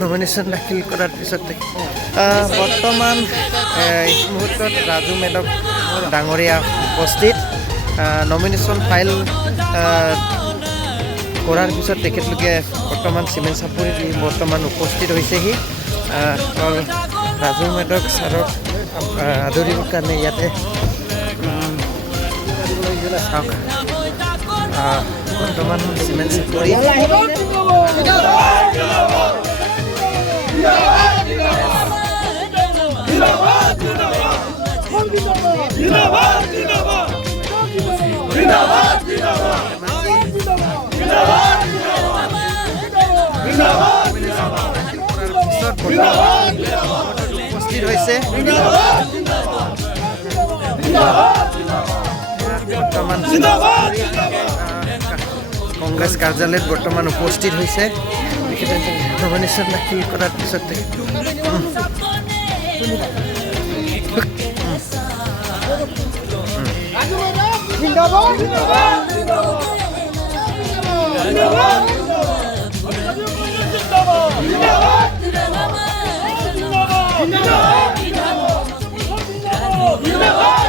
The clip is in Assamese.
নমিনেশ্যন দাখিল কৰাৰ পিছতে বৰ্তমান এই মুহূৰ্তত ৰাজু মেধক ডাঙৰীয়া উপস্থিত নমিনেশ্যন ফাইল কৰাৰ পিছত তেখেতলোকে বৰ্তমান চিমেণ্ট চাপৰিত বৰ্তমান উপস্থিত হৈছেহি ৰাজু মেধক ছাৰক আদৰিবৰ কাৰণে ইয়াতে চাওক বৰ্তমান চিমেণ্ট চাপৰি উপস্থিত হৈছে বৰ্তমান কংগ্ৰেছ কাৰ্যালয়ত বৰ্তমান উপস্থিত হৈছে তেখেতে নমিনেশ্যন দাখিল কৰাৰ পিছতে Zindabad!